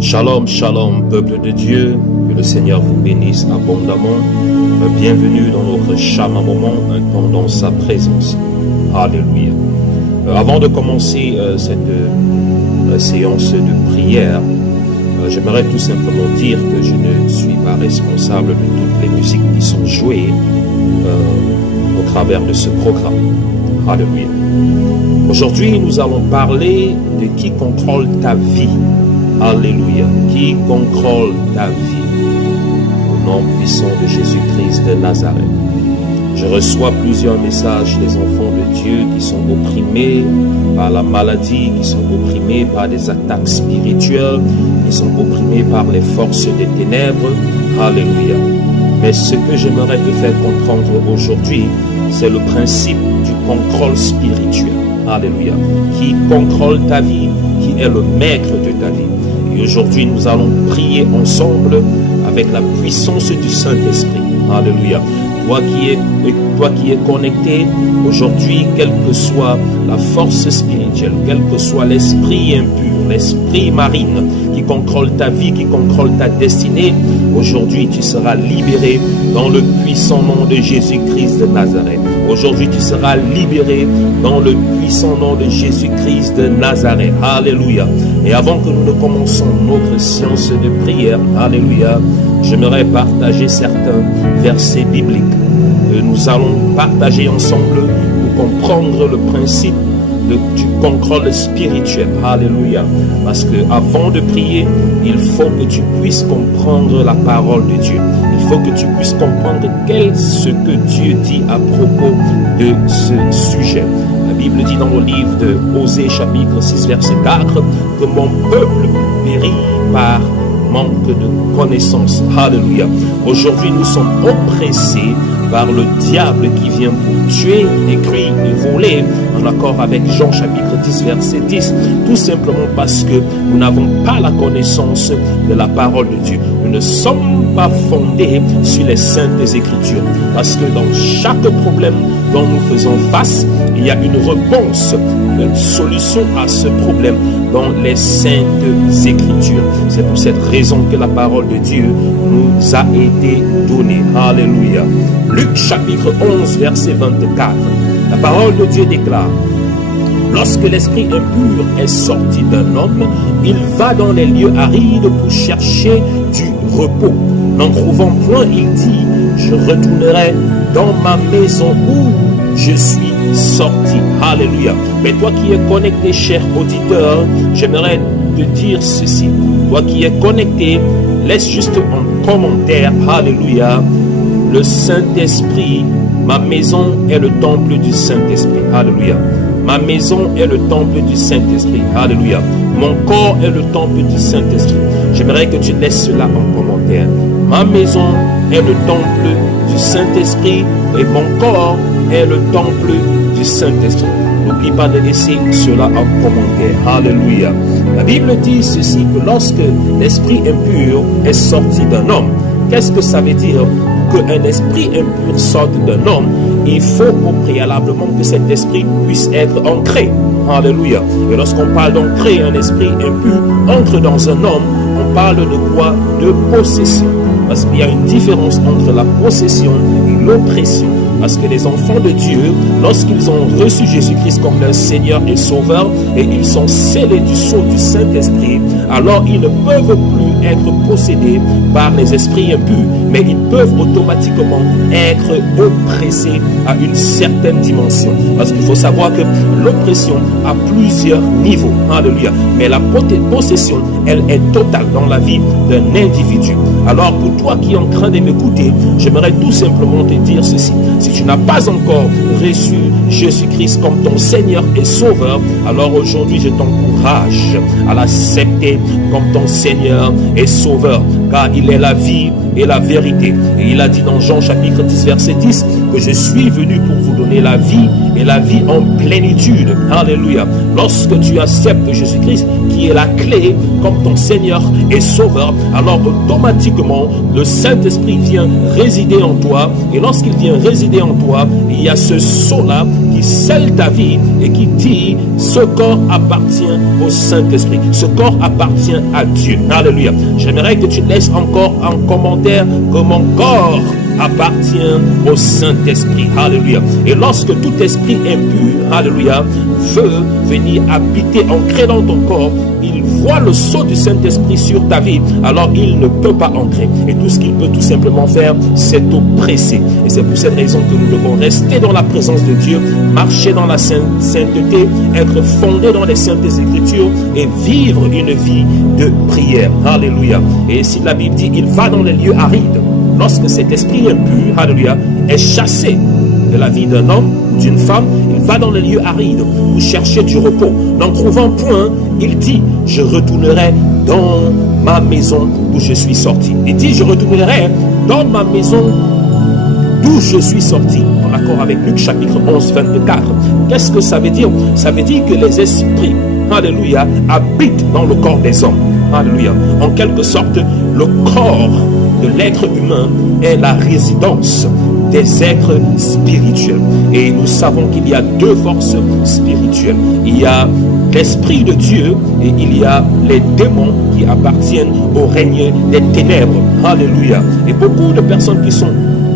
Shalom, shalom, peuple de Dieu, que le Seigneur vous bénisse abondamment. Bienvenue dans notre Shalom moment, un temps dans sa présence. Alléluia. Avant de commencer cette séance de prière, j'aimerais tout simplement dire que je ne suis pas responsable de toutes les musiques qui sont jouées au travers de ce programme. Alléluia. Aujourd'hui, nous allons parler de qui contrôle ta vie. Alléluia. Qui contrôle ta vie? Au nom puissant de Jésus-Christ de Nazareth. Je reçois plusieurs messages des enfants de Dieu qui sont opprimés par la maladie, qui sont opprimés par des attaques spirituelles, qui sont opprimés par les forces des ténèbres. Alléluia. Mais ce que j'aimerais te faire comprendre aujourd'hui, c'est le principe du contrôle spirituel. Alléluia. Qui contrôle ta vie, qui est le maître de ta vie. Et aujourd'hui, nous allons prier ensemble avec la puissance du Saint-Esprit. Alléluia. Toi qui es connecté aujourd'hui, quelle que soit la force spirituelle, quel que soit l'esprit impur, l'esprit marine qui contrôle ta vie, qui contrôle ta destinée, aujourd'hui tu seras libéré dans le puissant nom de Jésus-Christ de Nazareth. Aujourd'hui tu seras libéré dans le puissant nom de Jésus-Christ de Nazareth. Alléluia. Et avant que nous ne commençons notre séance de prière, alléluia, j'aimerais partager certains versets bibliques que nous allons partager ensemble pour comprendre le principe du contrôle spirituel. Alléluia. Parce que avant de prier, il faut que tu puisses comprendre la parole de Dieu. Il faut que tu puisses comprendre ce que Dieu dit à propos de ce sujet. La Bible dit dans le livre de Osée chapitre 6 verset 4 que mon peuple périt par manque de connaissance. Alléluia. Aujourd'hui, nous sommes oppressés par le diable qui vient pour tuer, détruire et voler, en accord avec Jean chapitre 10 verset 10, tout simplement parce que nous n'avons pas la connaissance de la parole de Dieu. Nous ne sommes pas fondés sur les saintes écritures, parce que dans chaque problème dont nous faisons face, il y a une réponse, une solution à ce problème dans les saintes écritures. C'est pour cette raison que la parole de Dieu nous a été donnée. Alléluia. Luc chapitre 11 verset 24. La parole de Dieu déclare: lorsque l'esprit impur est sorti d'un homme, il va dans les lieux arides pour chercher du repos. N'en trouvant point, il dit: je retournerai dans ma maison où je suis sorti. Alléluia. Mais toi qui es connecté, cher auditeur, j'aimerais te dire ceci. Toi qui es connecté, laisse juste un commentaire. Alléluia. Le Saint-Esprit, ma maison est le temple du Saint-Esprit. Alléluia. Ma maison est le temple du Saint-Esprit. Alléluia. Mon corps est le temple du Saint-Esprit. J'aimerais que tu laisses cela en commentaire. Ma maison est le temple du Saint-Esprit et mon corps est le temple du Saint-Esprit. N'oublie pas de laisser cela en commentaire. Alléluia. La Bible dit ceci, que lorsque l'esprit impur est sorti d'un homme, qu'est-ce que ça veut dire? Qu'un esprit impur sorte d'un homme, il faut au préalablement que cet esprit puisse être ancré. Alléluia. Et lorsqu'on parle d'ancrer, un esprit impur entre dans un homme, on parle de quoi? De possession. Parce qu'il y a une différence entre la possession et l'oppression. Parce que les enfants de Dieu, lorsqu'ils ont reçu Jésus-Christ comme leur Seigneur et Sauveur, et ils sont scellés du sceau du Saint-Esprit, alors ils ne peuvent plus être possédés par les esprits impurs, mais ils peuvent automatiquement être oppressés à une certaine dimension. Parce qu'il faut savoir que l'oppression a plusieurs niveaux. Alléluia. Mais la possession, elle est totale dans la vie d'un individu. Alors pour toi qui es en train de m'écouter, j'aimerais tout simplement te dire ceci. Si tu n'as pas encore reçu Jésus-Christ comme ton Seigneur et Sauveur, alors aujourd'hui je t'encourage à l'accepter comme ton Seigneur et Sauveur. car il est la vie et la vérité. Et il a dit dans Jean chapitre 10 verset 10 que je suis venu pour vous donner la vie et la vie en plénitude. Alléluia. Lorsque tu acceptes Jésus-Christ qui est la clé comme ton Seigneur et Sauveur, alors automatiquement le Saint-Esprit vient résider en toi. Et lorsqu'il vient résider en toi, il y a ce sceau-là qui scelle ta vie et qui dit ce corps appartient au Saint-Esprit. Ce corps appartient à Dieu. Alléluia. J'aimerais que tu laisses encore en commentaire que mon corps appartient au Saint-Esprit. Alléluia. Et lorsque tout esprit impur, alléluia, veut venir habiter, ancrer dans ton corps, il voit le sceau du Saint-Esprit sur ta vie, alors il ne peut pas ancrer. Et tout ce qu'il peut tout simplement faire, c'est t'oppresser. Et c'est pour cette raison que nous devons rester dans la présence de Dieu, marcher dans la sainteté, être fondés dans les saintes écritures et vivre une vie de prière. Alléluia. Et si la Bible dit, il va dans les lieux arides, lorsque cet esprit impur, alléluia, est chassé de la vie d'un homme ou d'une femme, il va dans les lieux arides pour chercher du repos. N'en trouvant point, il dit, je retournerai dans ma maison d'où je suis sorti. Il dit, je retournerai dans ma maison d'où je suis sorti, en accord avec Luc chapitre 11, 24. Qu'est-ce que ça veut dire? Ça veut dire que les esprits, alléluia, habitent dans le corps des hommes. Alléluia. En quelque sorte, le corps de l'être humain est la résidence des êtres spirituels. Et nous savons qu'il y a deux forces spirituelles. Il y a l'Esprit de Dieu et il y a les démons qui appartiennent au règne des ténèbres. Alléluia. Et beaucoup de personnes qui sont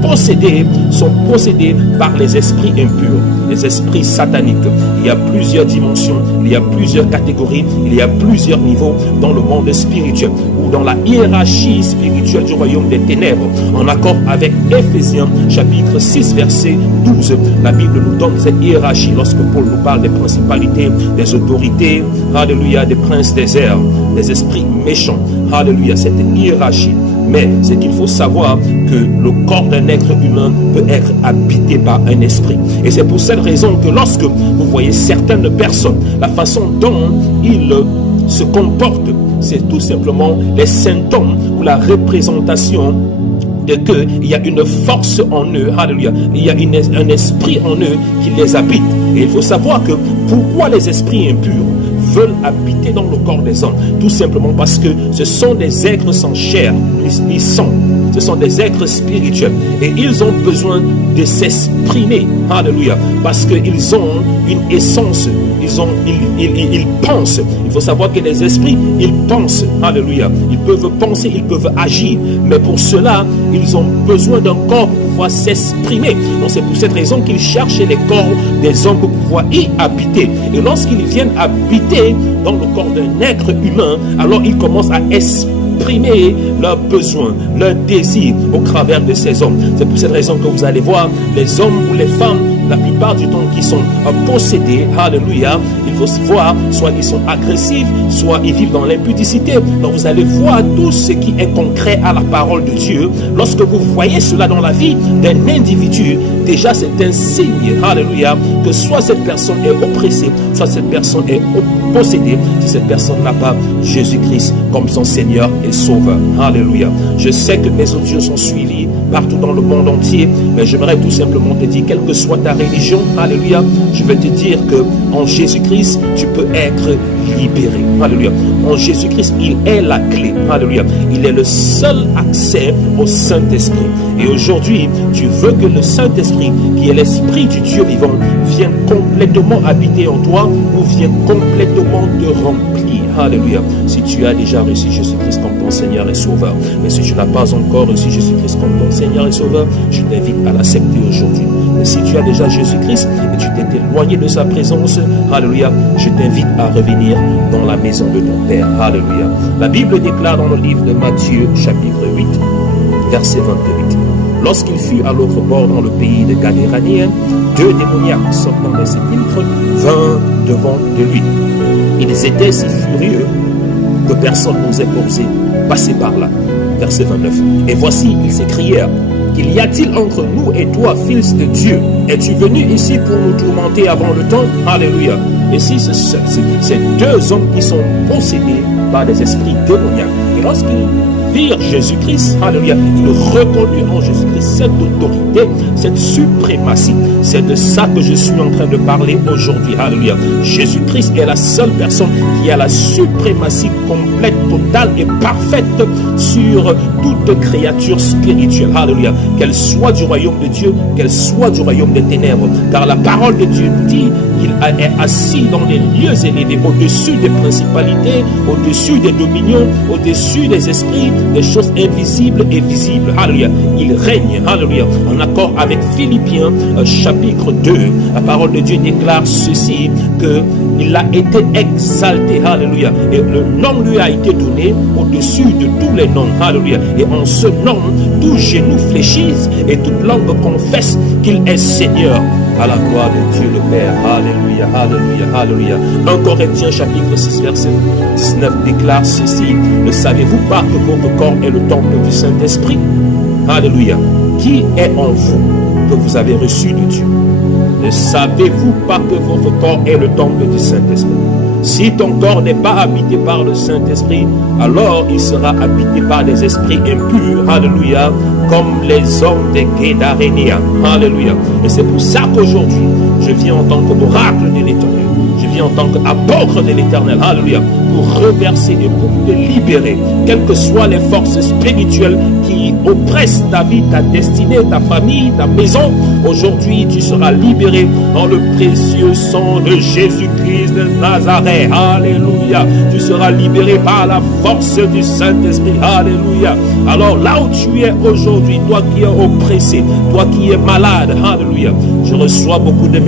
possédés par les esprits impurs, les esprits sataniques. Il y a plusieurs dimensions, il y a plusieurs catégories, il y a plusieurs niveaux dans le monde spirituel ou dans la hiérarchie spirituelle du royaume des ténèbres. En accord avec Éphésiens chapitre 6 verset 12, la Bible nous donne cette hiérarchie lorsque Paul nous parle des principalités, des autorités, alléluia, des princes des airs, des esprits méchants. Alléluia, cette hiérarchie. Mais c'est qu'il faut savoir que le corps d'un être humain peut être habité par un esprit. Et c'est pour cette raison que lorsque vous voyez certaines personnes, la façon dont ils se comportent, c'est tout simplement les symptômes ou la représentation de qu'il y a une force en eux, alléluia, il y a un esprit en eux qui les habite. Et il faut savoir que pourquoi les esprits impurs veulent habiter dans le corps des hommes, tout simplement parce que ce sont des êtres sans chair ni sang, ce sont des êtres spirituels et ils ont besoin de s'exprimer, alléluia, parce qu'ils ont une essence, ils pensent. Il faut savoir que les esprits, ils pensent, alléluia, ils peuvent penser, ils peuvent agir, mais pour cela, ils ont besoin d'un corps pour pouvoir s'exprimer. Donc c'est pour cette raison qu'ils cherchent les corps des hommes pour pouvoir y habiter. Et lorsqu'ils viennent habiter dans le corps d'un être humain, alors ils commencent à exprimer leurs besoins, leurs désirs au travers de ces hommes. C'est pour cette raison que vous allez voir les hommes ou les femmes, la plupart du temps, qui sont possédés, alléluia, il faut voir, soit ils sont agressifs, soit ils vivent dans l'impudicité. Donc vous allez voir tout ce qui est concret à la parole de Dieu. Lorsque vous voyez cela dans la vie d'un individu, déjà c'est un signe, alléluia, que soit cette personne est oppressée, soit cette personne est possédée, si cette personne n'a pas Jésus-Christ comme son Seigneur et Sauveur. Alléluia. Je sais que mes audios sont suivis partout dans le monde entier, mais j'aimerais tout simplement te dire, quelle que soit ta religion, alléluia, je vais te dire que en Jésus-Christ, tu peux être libéré. Alléluia. En Jésus-Christ, il est la clé. Alléluia. Il est le seul accès au Saint-Esprit. Et aujourd'hui, tu veux que le Saint-Esprit, qui est l'Esprit du Dieu vivant, vienne complètement habiter en toi ou vienne complètement te remplir. Alléluia. Si tu as déjà reçu Jésus-Christ comme ton Seigneur et Sauveur, mais si tu n'as pas encore reçu Jésus-Christ comme ton Seigneur et Sauveur, je t'invite à l'accepter aujourd'hui. Mais si tu as déjà Jésus-Christ et tu t'es éloigné de sa présence, alléluia, je t'invite à revenir dans la maison de ton Père. Alléluia. La Bible déclare dans le livre de Matthieu, chapitre 8, verset 28. Lorsqu'il fut à l'autre bord dans le pays de Gadéranéens, deux démoniaques sortant des sépulcres vinrent devant de lui. Ils étaient si furieux que personne n'osait passer par là. Verset 29. Et voici, ils s'écrièrent: qu'il y a-t-il entre nous et toi, fils de Dieu? Es-tu venu ici pour nous tourmenter avant le temps? Alléluia. Et si c'est deux hommes qui sont possédés par des esprits démoniaques. Et lorsqu'ils servir Jésus-Christ. Alléluia. Il reconnut en Jésus-Christ cette autorité, cette suprématie. C'est de ça que je suis en train de parler aujourd'hui. Alléluia. Jésus-Christ est la seule personne qui a la suprématie complète, totale et parfaite sur toute créature spirituelle. Alléluia. Qu'elle soit du royaume de Dieu, qu'elle soit du royaume des ténèbres. Car la parole de Dieu dit qu'il est assis dans les lieux élevés, au-dessus des principalités, au-dessus des dominions, au-dessus des esprits, des choses invisibles et visibles. Alléluia. Il règne, alléluia, en accord avec Philippiens chapitre 2. La parole de Dieu déclare ceci, qu'il a été exalté, alléluia, et le nom lui a été donné au-dessus de tous les noms, alléluia. Et en ce nom, tout genou fléchisse et toute langue confesse qu'il est Seigneur, à la gloire de Dieu le Père. Alléluia, alléluia, alléluia. 1 Corinthiens chapitre 6 verset 19 déclare ceci: ne savez-vous pas que votre corps est le temple du Saint-Esprit? Alléluia. Qui est en vous que vous avez reçu de Dieu? Ne savez-vous pas que votre corps est le temple du Saint-Esprit? Si ton corps n'est pas habité par le Saint-Esprit, alors il sera habité par des esprits impurs. Alléluia. Comme les hommes des Guédaréniens. Alléluia. Et c'est pour ça qu'aujourd'hui, je viens en tant qu'oracle de l'Éternel. Je viens en tant qu'apôtre de l'Éternel. Alléluia. Pour reverser et pour te libérer, quelles que soient les forces spirituelles qui oppressent ta vie, ta destinée, ta famille, ta maison. Aujourd'hui, tu seras libéré dans le précieux sang de Jésus-Christ de Nazareth. Alléluia. Tu seras libéré par la force du Saint-Esprit. Alléluia. Alors là où tu es aujourd'hui, toi qui es oppressé, toi qui es malade, alléluia. Je reçois beaucoup de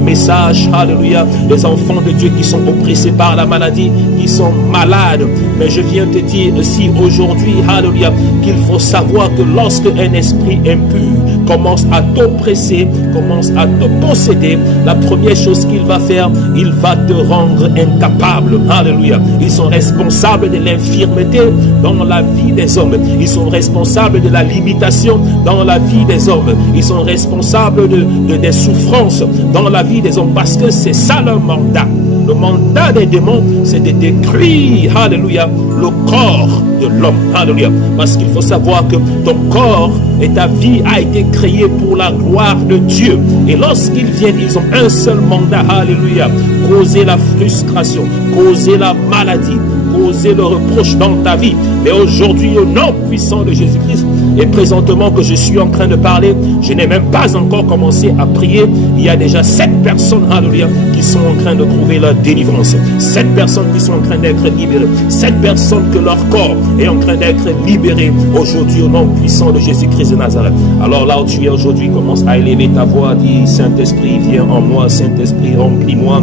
messages, alléluia, des enfants de Dieu qui sont oppressés par la maladie, qui sont malades. Mais je viens te dire aussi aujourd'hui, alléluia, qu'il faut savoir que lorsque un esprit impur commence à t'oppresser, commence à te posséder, la première chose qu'il va faire, il va te rendre incapable. Alléluia. Ils sont responsables de l'infirmité dans la vie des hommes. Ils sont responsables de la limitation dans la vie des hommes. Ils sont responsables des souffrances dans la vie des hommes, parce que c'est ça leur mandat. Le mandat des démons, c'est de détruire, alléluia, le corps de l'homme. Alléluia. Parce qu'il faut savoir que ton corps et ta vie a été créée pour la gloire de Dieu. Et lorsqu'ils viennent, ils ont un seul mandat. Alléluia. Causer la frustration, causer la maladie, causer le reproche dans ta vie. Mais aujourd'hui, au nom puissant de Jésus-Christ, et présentement que je suis en train de parler, je n'ai même pas encore commencé à prier. Il y a déjà 7 personnes, alléluia, qui sont en train de trouver leur délivrance. 7 personnes qui sont en train d'être libérées. 7 personnes que leur corps est en train d'être libéré aujourd'hui au nom puissant de Jésus-Christ de Nazareth. Alors là où tu es aujourd'hui, commence à élever ta voix, dis: Saint-Esprit, viens en moi, Saint-Esprit, remplis-moi.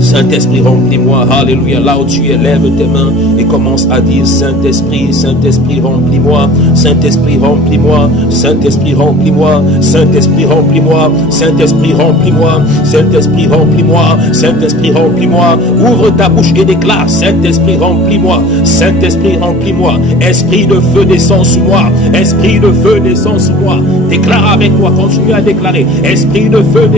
Saint-Esprit, remplis-moi. Alléluia. Là où tu es, lève tes mains et commence à dire: Saint-Esprit, Saint-Esprit, remplis-moi. Saint-Esprit, remplis-moi. Saint-Esprit, remplis-moi. Saint-Esprit, remplis-moi. Saint-Esprit, remplis-moi. Saint-Esprit, remplis-moi. Saint-Esprit, remplis-moi. Ouvre ta bouche et déclare: Saint-Esprit, remplis-moi. Saint-Esprit, remplis-moi. Esprit de feu, descend sur moi. Esprit de feu, descend sur moi. Déclare avec moi. Continue à déclarer: Esprit de feu,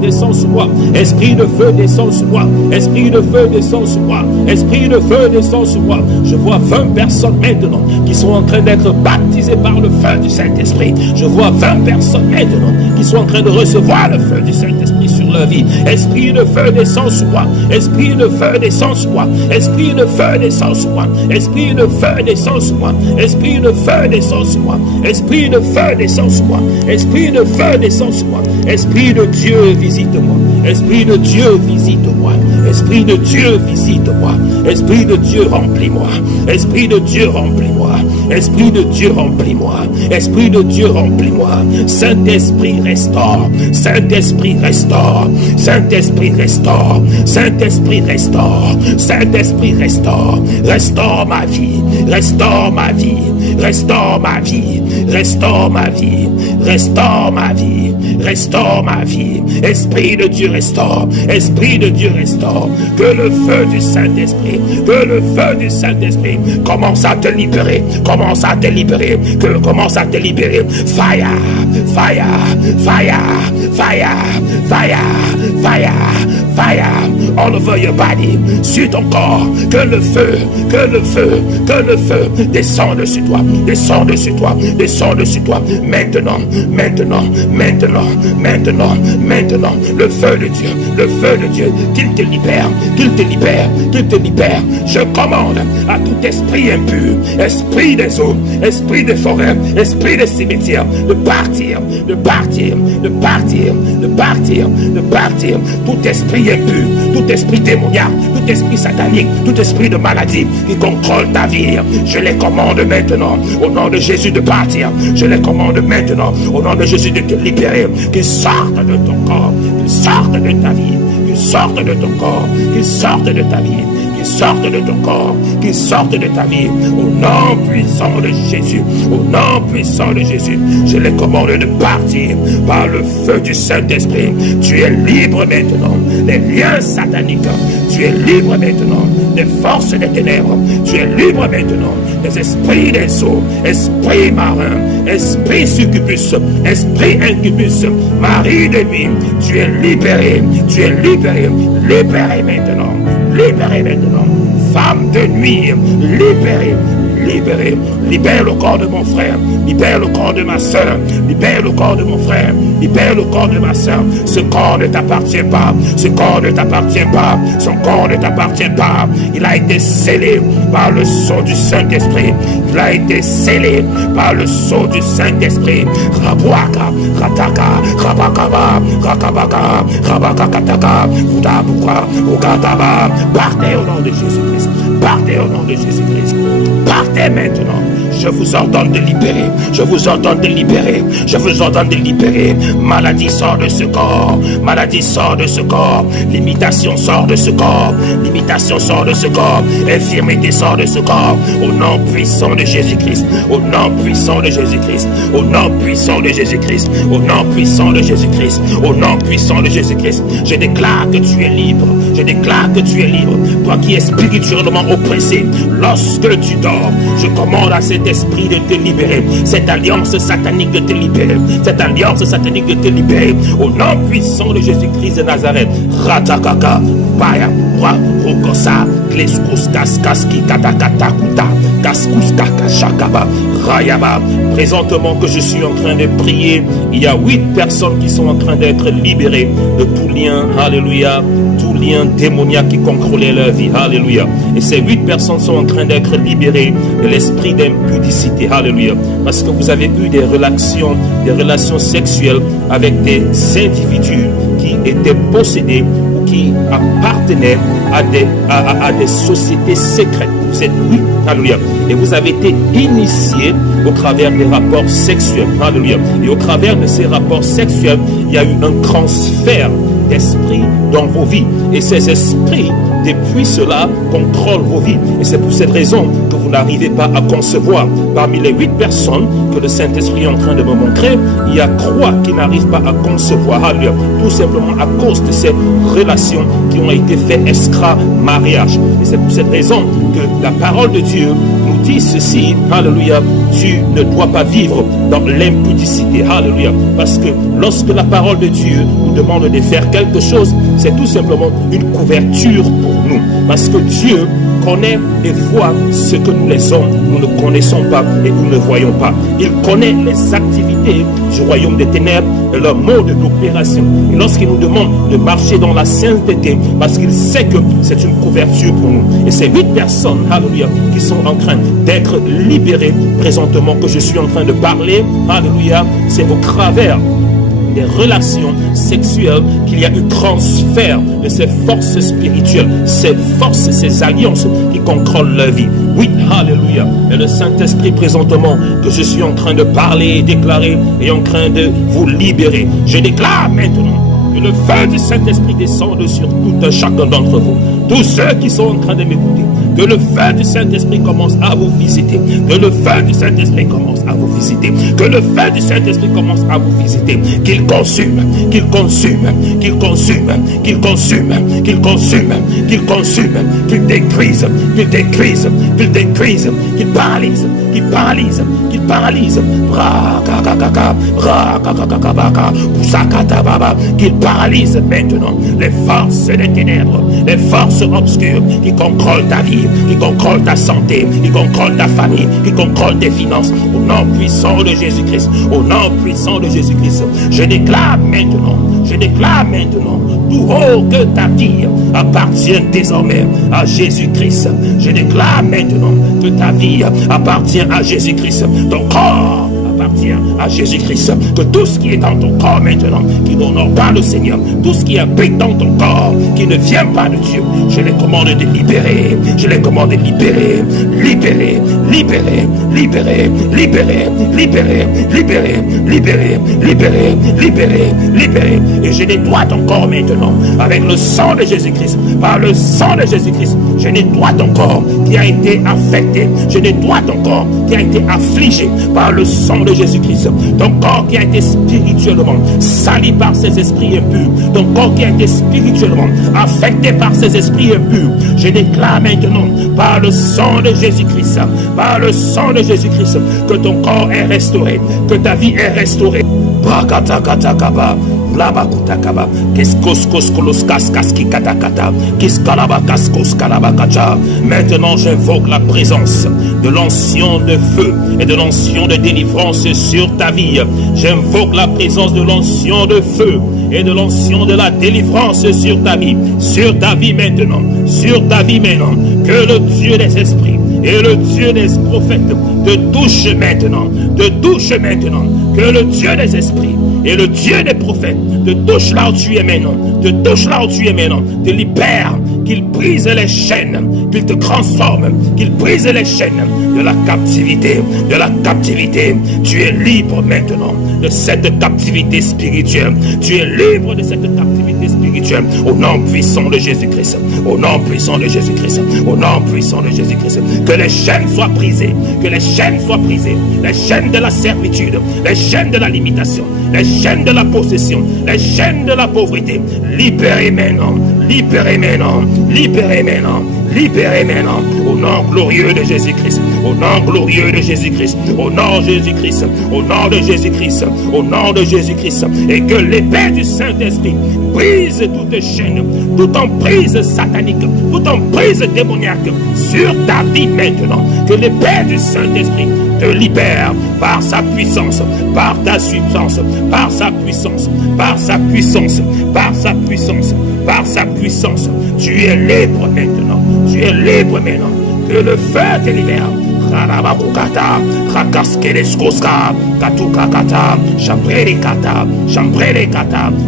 descend sur moi. Esprit de feu, descend sur moi. Esprit de feu, descend sur moi. Esprit de feu, descend sur moi. Je vois 20 personnes maintenant qui sont en train d'être baptisées par le feu du Saint-Esprit. Je vois 20 personnes maintenant qui sont en train de recevoir le feu du Saint-Esprit sur leur vie. Esprit de feu, descend sur moi. Esprit de feu, descend sur moi. Esprit de feu, descend sur moi. Esprit de feu, descend sur moi. Esprit de feu, descend sur moi. Esprit de feu, descend sur moi. Esprit de feu, descend sur moi. Esprit de Dieu, visite-moi. Esprit de Dieu, visite-moi. Esprit de Dieu, visite-moi. Esprit de Dieu, remplis-moi. Esprit de Dieu, remplis-moi. Esprit de Dieu, remplis-moi. Esprit de Dieu, remplis-moi. Saint-Esprit, restaure. Saint-Esprit, restaure. Saint-Esprit, restaure. Saint-Esprit, restaure. Saint-Esprit, restaure. Restaure ma vie. Restaure ma vie. Restaure ma vie. Restaure ma vie. Restaure ma vie. Restaure ma vie. Esprit de Dieu, restaure. Esprit de Dieu, restaure. corps. Que le feu du Saint-Esprit, que le feu du Saint-Esprit commence à te libérer, commence à te libérer, que commence à te libérer. Fire, fire, fire, fire, fire, fire, fire, all over your body, sur ton corps. Que le feu, que le feu, que le feu descende sur toi, descende sur toi, descende sur toi. Maintenant, maintenant, maintenant, maintenant, maintenant, le feu de Dieu, le feu de Dieu, qu'il te libère, qu'il te libère, qu'il te libère. Je commande à tout esprit impur, esprit des eaux, esprit des forêts, esprit des cimetières, de partir, de partir, de partir, de partir, de partir. Tout esprit impur, tout esprit démoniaque, tout esprit satanique, tout esprit de maladie qui contrôle ta vie, je les commande maintenant, au nom de Jésus, de partir. Je les commande maintenant, au nom de Jésus, de te libérer, qu'ils sortent de ton corps, qu'ils sortent de ta vie, qu'ils sortent de ton corps, qu'ils sortent de ta vie, qu'ils sortent de ton corps, qu'ils sortent de ta vie, au nom puissant de Jésus, au nom puissant de Jésus. Je les commande de partir par le feu du Saint-Esprit. Tu es libre maintenant, les liens sataniques, tu es libre maintenant, des forces des ténèbres, tu es libre maintenant, des esprits des eaux, esprits marins, esprit succubus, esprit incubus, mari de nuit, tu es libéré, tu es libéré, libéré maintenant, libéré maintenant, femme de nuit, libérée, libéré. Libère le corps de mon frère, libère le corps de ma soeur, libère le corps de mon frère, libère le corps de ma soeur. Ce corps ne t'appartient pas, ce corps ne t'appartient pas, son corps ne t'appartient pas. Il a été scellé par le sceau du Saint-Esprit, il a été scellé par le sceau du Saint-Esprit. Rabuaka, Rataka, Rabakaba, Rakabaka, Rabakakataka, Udabuka, Ugataba. Partez au nom de Jésus-Christ, partez au nom de Jésus-Christ, partez maintenant. Je vous ordonne de libérer, je vous ordonne de libérer, je vous ordonne de libérer. Maladie sort de ce corps, maladie sort de ce corps, limitation sort de ce corps, limitation sort de ce corps, infirmité sort de ce corps, au nom puissant de Jésus-Christ, au nom puissant de Jésus-Christ, au nom puissant de Jésus-Christ, au nom puissant de Jésus-Christ, au nom puissant de Jésus-Christ. Je déclare que tu es libre, je déclare que tu es libre, toi qui es spirituellement oppressé. Lorsque tu dors, je commande à cet esprit de te libérer, cette alliance satanique de te libérer, cette alliance satanique de te libérer, au nom puissant de Jésus-Christ de Nazareth. Ratakaka, Baya, Rokosa, Kleskus, Kaskaski, Katakatakuta, Kaskus, Kakashakaba, Rayaba. Présentement que je suis en train de prier, il y a 8 personnes qui sont en train d'être libérées de tout lien, alléluia, tout lien démoniaque qui contrôlait leur vie, alléluia. Et ces 8 personnes sont en train d'être libérées de l'esprit d'impudicité, alléluia, parce que vous avez eu des relations sexuelles avec des individus qui étaient possédés ou qui appartenaient à des sociétés secrètes. Vous êtes, oui, alléluia, et vous avez été initiés au travers des rapports sexuels, alléluia, et au travers de ces rapports sexuels, il y a eu un transfert d'esprit dans vos vies, et ces esprits, depuis cela, contrôlent vos vies. Et c'est pour cette raison que vous n'arrivez pas à concevoir. Parmi les 8 personnes que le Saint-Esprit est en train de me montrer, il y a 3 qui n'arrivent pas à concevoir, alléluia, tout simplement à cause de ces relations qui ont été faites extra-mariage. Et c'est pour cette raison que la parole de Dieu nous dit ceci, alléluia, tu ne dois pas vivre dans l'impudicité, alléluia, parce que lorsque la parole de Dieu nous demande de faire quelque chose, c'est tout simplement une couverture pour nous, parce que Dieu connaît et voit ce que nous les hommes, nous ne connaissons pas et nous ne voyons pas. Il connaît les activités du royaume des ténèbres et leur mode d'opération. Et lorsqu'il nous demande de marcher dans la sainteté, parce qu'il sait que c'est une couverture pour nous. Et ces 8 personnes, alléluia, qui sont en train d'être libérées présentement, que je suis en train de parler, alléluia, c'est au travers des relations sexuelles qu'il y a eu transfert de ces forces spirituelles, ces forces, ces alliances qui contrôlent leur vie. Oui, alléluia. Et le Saint-Esprit présentement que je suis en train de parler et déclarer est en train de vous libérer. Je déclare maintenant que le feu du Saint-Esprit descende sur tout un chacun d'entre vous. tous ceux qui sont en train de m'écouter, que le feu du Saint-Esprit commence à vous visiter, que le feu du Saint-Esprit commence à vous visiter, que le feu du Saint-Esprit commence à vous visiter, qu'il consume, qu'il consume, qu'il consume, qu'il consume, qu'il consume, qu'il consume, qu'il détruise, qu'il détruise, qu'il détruise, qu'il paralyse, qu'il paralyse, qu'il paralyse, qu'il paralyse maintenant les forces des ténèbres, les forces obscures qui contrôlent ta vie, qui contrôlent ta santé, qui contrôlent ta famille, qui contrôlent tes finances. Au nom puissant de Jésus-Christ, au nom puissant de Jésus-Christ, je déclare maintenant, tout haut que ta vie appartient désormais à Jésus-Christ. Je déclare maintenant que ta vie appartient à Jésus-Christ. Ton corps appartient à Jésus-Christ. Que tout ce qui est dans ton corps maintenant, qui n'honore pas le Seigneur, tout ce qui habite dans ton corps, qui ne vient pas de Dieu, je les commande de libérer. Je les commande de libérer. Libérer, libérer, libérer, libérer, libérer, libérer, libérer, libérer, libérer, libérer. Et je nettoie ton corps maintenant avec le sang de Jésus-Christ. Par le sang de Jésus-Christ, je nettoie ton corps qui a été affecté. Je nettoie ton corps qui a été affligé par le sang de Jésus-Christ. Ton corps qui a été spirituellement sali par ces esprits impurs. Ton corps qui a été spirituellement affecté par ces esprits impurs. Je déclare maintenant par le sang de Jésus-Christ, par le sang de Jésus-Christ, que ton corps est restauré, que ta vie est restaurée. Brakatakata Labakutakaba, maintenant j'invoque la présence de l'onction de feu et de l'onction de délivrance sur ta vie. J'invoque la présence de l'onction de feu et de l'onction de la délivrance sur ta vie maintenant, sur ta vie maintenant. Que le Dieu des esprits et le Dieu des prophètes te touche maintenant, que le Dieu des esprits et le Dieu des prophètes te touche là où tu es maintenant, te libère, qu'il brise les chaînes, qu'il te transforme, qu'il brise les chaînes de la captivité, Tu es libre maintenant de cette captivité spirituelle. Tu es libre de cette captivité spirituelle. Au nom puissant de Jésus-Christ, au nom puissant de Jésus-Christ, au nom puissant de Jésus-Christ. Que les chaînes soient brisées, les chaînes de la servitude, les chaînes de la limitation, les chaînes de la possession, les chaînes de la pauvreté. Libérez maintenant, libérez maintenant, libérez maintenant, libérez maintenant. Au nom glorieux de Jésus-Christ, au nom glorieux de Jésus-Christ, au nom de Jésus-Christ, au nom de Jésus-Christ, au nom de Jésus-Christ. Et que l'épée du Saint-Esprit brise toute chaîne, toute emprise satanique, toute emprise démoniaque sur ta vie maintenant. Que l'épée du Saint-Esprit te libère par sa puissance, par ta substance, par sa puissance, par sa puissance, par sa puissance, par sa puissance. Tu es libre maintenant, tu es libre maintenant. Que le feu te libère. Rabakukata, Rakaskereskoska, Katukakata, Chambrelekata,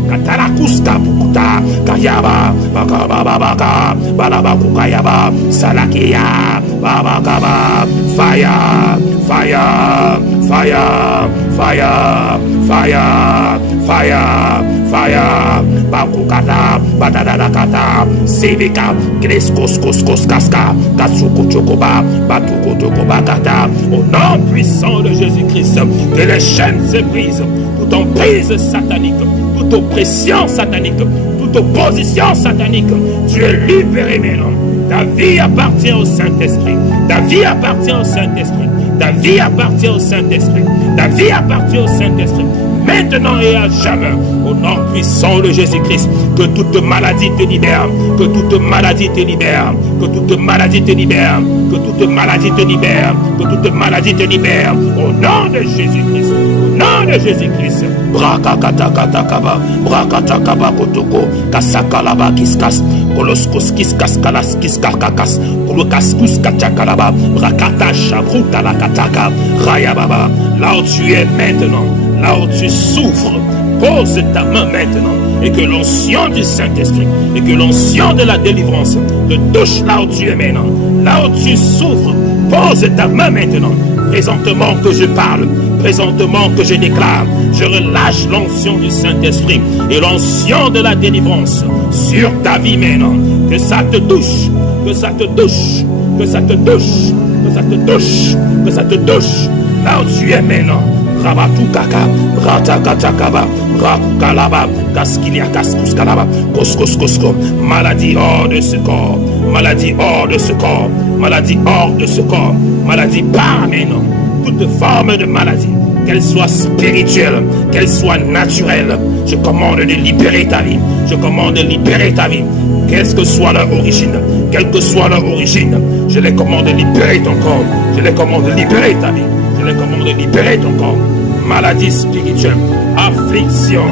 Katarakuska Pukuta, Kayaba, Bakababaka, Balabakukayaba, Salakia, Babakaba, fire, fire, fire, fire, fire, fire, fire, Bakukata, Badadakata, Sebeka, Greskoskoskaska, Katsukuchokoba, Batukotokobakata. Au nom puissant de Jésus-Christ, que les chaînes se brisent, toute emprise satanique, toute oppression satanique, toute opposition satanique. Tu es libéré maintenant. Ta vie appartient au Saint-Esprit. Ta vie appartient au Saint-Esprit. Ta vie appartient au Saint-Esprit. Ta vie appartient au Saint-Esprit. Maintenant et à jamais, au nom puissant de Jésus-Christ, que toute maladie te libère, que toute maladie te libère, que toute maladie te libère, que toute maladie te libère, que toute maladie te libère, au nom de Jésus-Christ, au nom de Jésus-Christ. Brakakatakaba, Brakatakaba Kotoko, Kasakalaba Kiskas, Koloskos Kiskas Kalas Kiskakakas, Kolokaskus Kachakalaba, Brakata Shabruta la Kataka, Rayababa, là où tu es maintenant. Là où tu souffres, pose ta main maintenant et que l'onction du Saint-Esprit et que l'onction de la délivrance te touche là où tu es maintenant. Là où tu souffres, pose ta main maintenant. Présentement que je parle, présentement que je déclare, je relâche l'onction du Saint-Esprit et l'onction de la délivrance sur ta vie maintenant. Que ça te touche, que ça te touche, que ça te touche, que ça te touche, que ça te touche. Là où tu es maintenant. Rabatu kaka, ratakatakaba, rakukalaba, kaskilia kaskuskalaba, koskoskosko, maladie hors de ce corps, maladie hors de ce corps, maladie hors de ce corps, maladie par maintenant, toute forme de maladie, qu'elle soit spirituelle, qu'elle soit naturelle, je commande de libérer ta vie, je commande de libérer ta vie, quelle que soit leur origine, quelle que soit leur origine, je les commande de libérer ton corps, je les commande de libérer ta vie. Je les commande de libérer ton corps. Maladie spirituelle, affliction,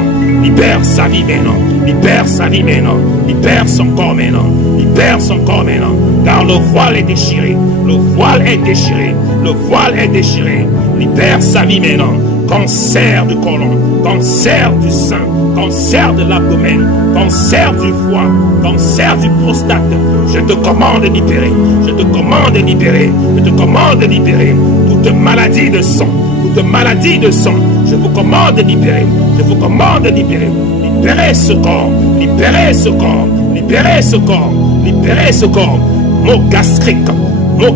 libère sa vie maintenant. Libère sa vie maintenant. Libère son corps maintenant. Libère son corps maintenant. Car le voile est déchiré. Le voile est déchiré. Le voile est déchiré. Libère sa vie maintenant. Cancer du côlon, cancer du sein, cancer de l'abdomen, cancer du foie, cancer du prostate. Je te commande de libérer. Je te commande de libérer. Je te commande de libérer. Toute maladie de sang, toute maladie de sang, je vous commande de libérer, je vous commande de libérer, libérez ce corps, libérez ce corps, libérez ce corps, libérez ce corps, mot gastrique, mot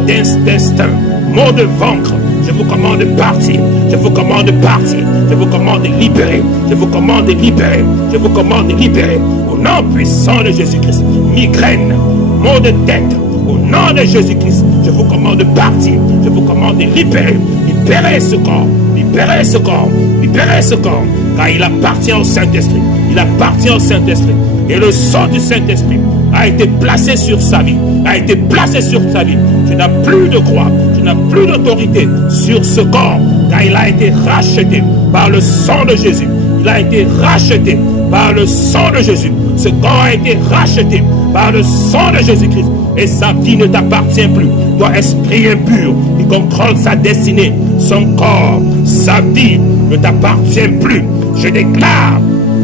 d'intestin, mot de ventre, je vous commande de partir, je vous commande de partir, je vous commande de libérer, je vous commande de libérer, je vous commande de libérer, au nom puissant de Jésus-Christ, migraine, mot de tête, au nom de Jésus-Christ, je vous commande de partir. Je vous commande de libérer. Libérez ce corps. Libérez ce corps. Libérez ce corps. Car il appartient au Saint-Esprit. Il appartient au Saint-Esprit. Et le sang du Saint-Esprit a été placé sur sa vie. A été placé sur sa vie. Tu n'as plus de croix. Tu n'as plus d'autorité sur ce corps. Car il a été racheté par le sang de Jésus. Il a été racheté par le sang de Jésus. Ce corps a été racheté par le sang de Jésus-Christ. Et sa vie ne t'appartient plus. Toi, esprit impur, qui contrôle sa destinée, son corps, sa vie ne t'appartient plus. Je déclare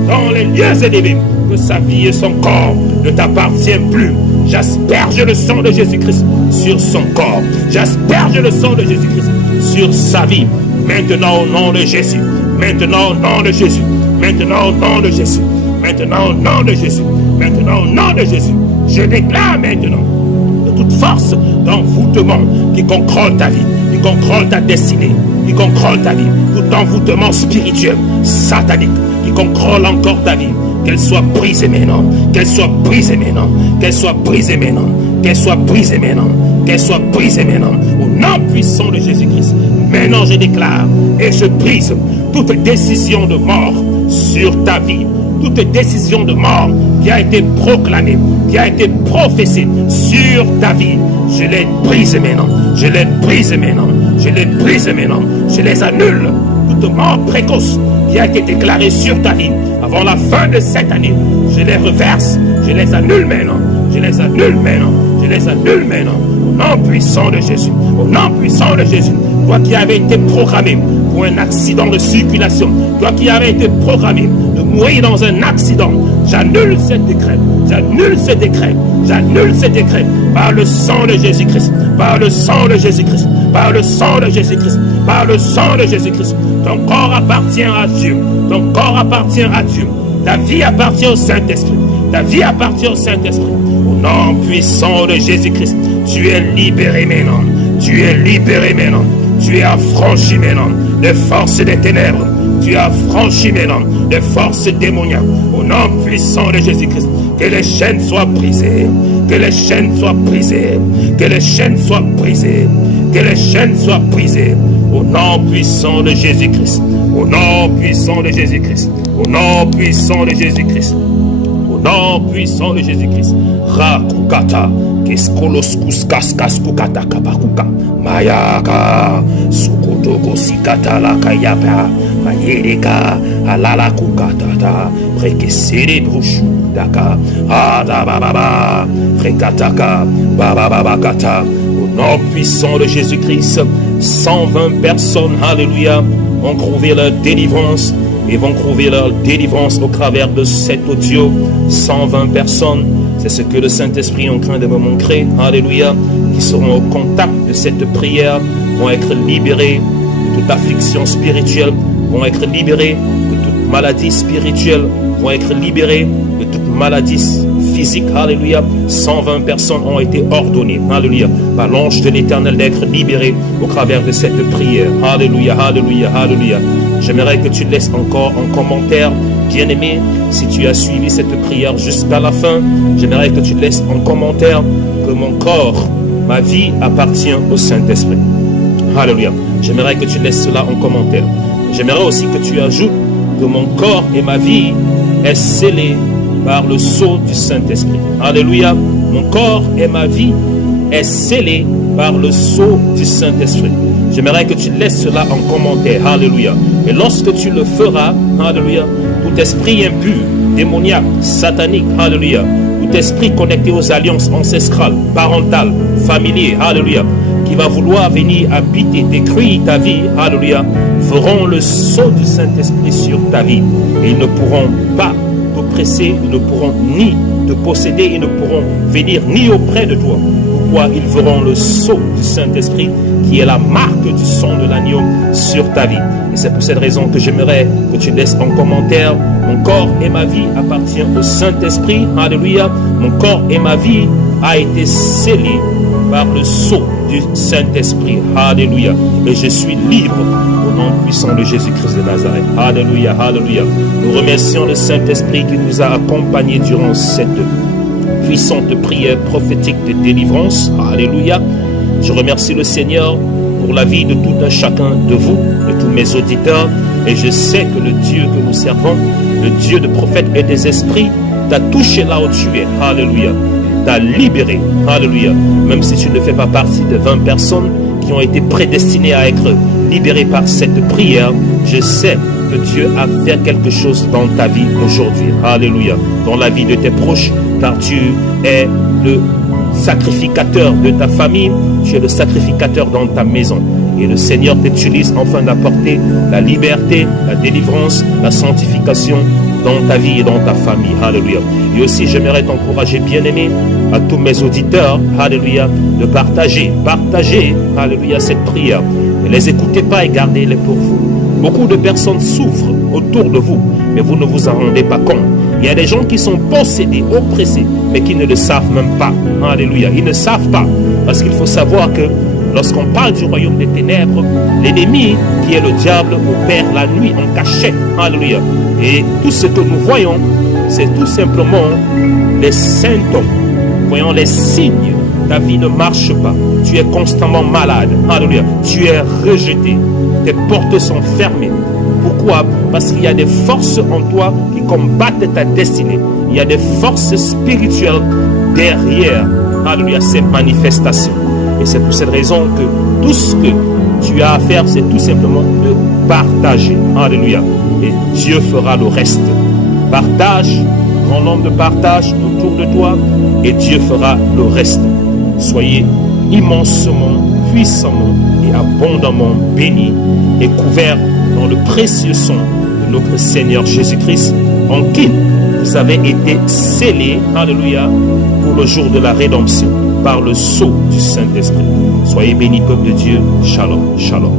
dans les lieux élevés que sa vie et son corps ne t'appartiennent plus. J'asperge le sang de Jésus-Christ sur son corps. J'asperge le sang de Jésus-Christ sur sa vie. Maintenant au nom de Jésus. Maintenant au nom de Jésus. Maintenant au nom de Jésus. Maintenant au nom de Jésus. Maintenant au nom de Jésus. Je déclare maintenant de toute force d'envoûtement qui contrôle ta vie, qui contrôle ta destinée, qui contrôle ta vie, tout envoûtement spirituel, satanique, qui contrôle encore ta vie, qu'elle soit brisée maintenant, qu'elle soit brisée maintenant, qu'elle soit brisée maintenant, qu'elle soit brisée maintenant, qu'elle soit brisée maintenant, au nom puissant de Jésus-Christ. Maintenant je déclare et je brise toute décision de mort sur ta vie, toute décision de mort qui a été proclamée, qui a été prophétisée sur ta vie, je les brise maintenant, je les brise maintenant, je les brise maintenant, je les annule. Toute mort précoce qui a été déclarée sur ta vie avant la fin de cette année, je les reverse, je les annule maintenant, je les annule maintenant, je les annule maintenant, au nom puissant de Jésus, au nom puissant de Jésus. Toi qui avais été programmé pour un accident de circulation, toi qui avais été programmé de mourir dans un accident, j'annule ce décret, j'annule ce décret, j'annule ce décret par le sang de Jésus-Christ, par le sang de Jésus-Christ, par le sang de Jésus-Christ, par le sang de Jésus-Christ. Ton corps appartient à Dieu, ton corps appartient à Dieu, ta vie appartient au Saint-Esprit, ta vie appartient au Saint-Esprit. Au nom puissant de Jésus-Christ, tu es libéré maintenant, tu es libéré maintenant. Tu es affranchi maintenant des forces des ténèbres. Tu es affranchi maintenant des forces démoniaques. Au nom puissant de Jésus-Christ, que les chaînes soient brisées. Que les chaînes soient brisées. Que les chaînes soient brisées. Que les chaînes soient brisées. Au nom puissant de Jésus-Christ. Au nom puissant de Jésus-Christ. Au nom puissant de Jésus-Christ. Au nom puissant de Jésus-Christ. Rakukata. Keskoloskus kaskukata kabakuka. Mayaka. Sukotoko sikata la kayapa. Mayedeka. Alala kukatata. Prekesere brushu. Daka. Adababa. Prekataka. Bababakata. Au nom puissant de Jésus-Christ. 120 personnes, alléluia, ont trouvé leur délivrance et vont trouver leur délivrance au travers de cet audio. 120 personnes, c'est ce que le Saint-Esprit est en train de me montrer, alléluia, qui seront au contact de cette prière, vont être libérés toute affliction spirituelle vont être libérées, de toute maladie spirituelle vont être libérées, de toute maladie physique. Alléluia. 120 personnes ont été ordonnées, alléluia, par l'ange de l'Éternel d'être libérées au travers de cette prière. Alléluia, alléluia, alléluia. J'aimerais que tu laisses encore un commentaire, bien-aimé, si tu as suivi cette prière jusqu'à la fin. J'aimerais que tu laisses en commentaire que mon corps, ma vie appartient au Saint-Esprit. Alléluia. J'aimerais que tu laisses cela en commentaire. J'aimerais aussi que tu ajoutes que mon corps et ma vie est scellé par le sceau du Saint-Esprit. Alléluia. Mon corps et ma vie est scellé par le sceau du Saint-Esprit. J'aimerais que tu laisses cela en commentaire. Alléluia. Et lorsque tu le feras, alléluia, tout esprit impur, démoniaque, satanique, alléluia, tout esprit connecté aux alliances ancestrales, parentales, familières, alléluia, qui va vouloir venir habiter, détruire ta vie, alléluia, feront le sceau du Saint-Esprit sur ta vie. Et ils ne pourront pas t'oppresser, ils ne pourront ni te posséder, ils ne pourront venir ni auprès de toi. Pourquoi? Ils feront le sceau du Saint-Esprit, qui est la marque du sang de l'agneau sur ta vie. Et c'est pour cette raison que j'aimerais que tu laisses en commentaire: mon corps et ma vie appartiennent au Saint-Esprit. Alléluia. Mon corps et ma vie a été scellé par le sceau du Saint-Esprit. Alléluia. Et je suis libre au nom puissant de Jésus-Christ de Nazareth. Alléluia, alléluia. Nous remercions le Saint-Esprit qui nous a accompagnés durant cette puissante prière prophétique de délivrance. Alléluia. Je remercie le Seigneur pour la vie de tout un chacun de vous, de tous mes auditeurs. Et je sais que le Dieu que nous servons, le Dieu de prophètes et des esprits, t'a touché là où tu es. Alléluia. T'a libéré. Alléluia. Même si tu ne fais pas partie de 20 personnes qui ont été prédestinées à être libérées par cette prière, je sais que Dieu a fait quelque chose dans ta vie aujourd'hui. Alléluia. Dans la vie de tes proches, car tu es le sacrificateur de ta famille, tu es le sacrificateur dans ta maison. Et le Seigneur t'utilise afin d'apporter la liberté, la délivrance, la sanctification dans ta vie et dans ta famille. Alléluia. Et aussi, j'aimerais t'encourager, bien-aimé, à tous mes auditeurs, alléluia, de partager, alléluia, cette prière. Ne les écoutez pas et gardez-les pour vous. Beaucoup de personnes souffrent autour de vous, mais vous ne vous en rendez pas compte. Il y a des gens qui sont possédés, oppressés, mais qui ne le savent même pas. Alléluia. Ils ne savent pas. Parce qu'il faut savoir que lorsqu'on parle du royaume des ténèbres, l'ennemi, qui est le diable, opère la nuit en cachette. Alléluia. Et tout ce que nous voyons, c'est tout simplement les symptômes. Voyons les signes. Ta vie ne marche pas. Tu es constamment malade. Alléluia. Tu es rejeté. Tes portes sont fermées. Pourquoi? Parce qu'il y a des forces en toi qui combattent ta destinée. Il y a des forces spirituelles derrière, alléluia, ces manifestations. Et c'est pour cette raison que tout ce que tu as à faire, c'est tout simplement de partager. Alléluia. Et Dieu fera le reste. Partage, grand nombre de partage autour de toi, et Dieu fera le reste. Soyez immensement, puissamment et abondamment bénis et couverts dans le précieux sang de notre Seigneur Jésus-Christ, en qui vous avez été scellés, alléluia, pour le jour de la rédemption, par le sceau du Saint-Esprit. Soyez bénis, peuple de Dieu. Shalom, shalom.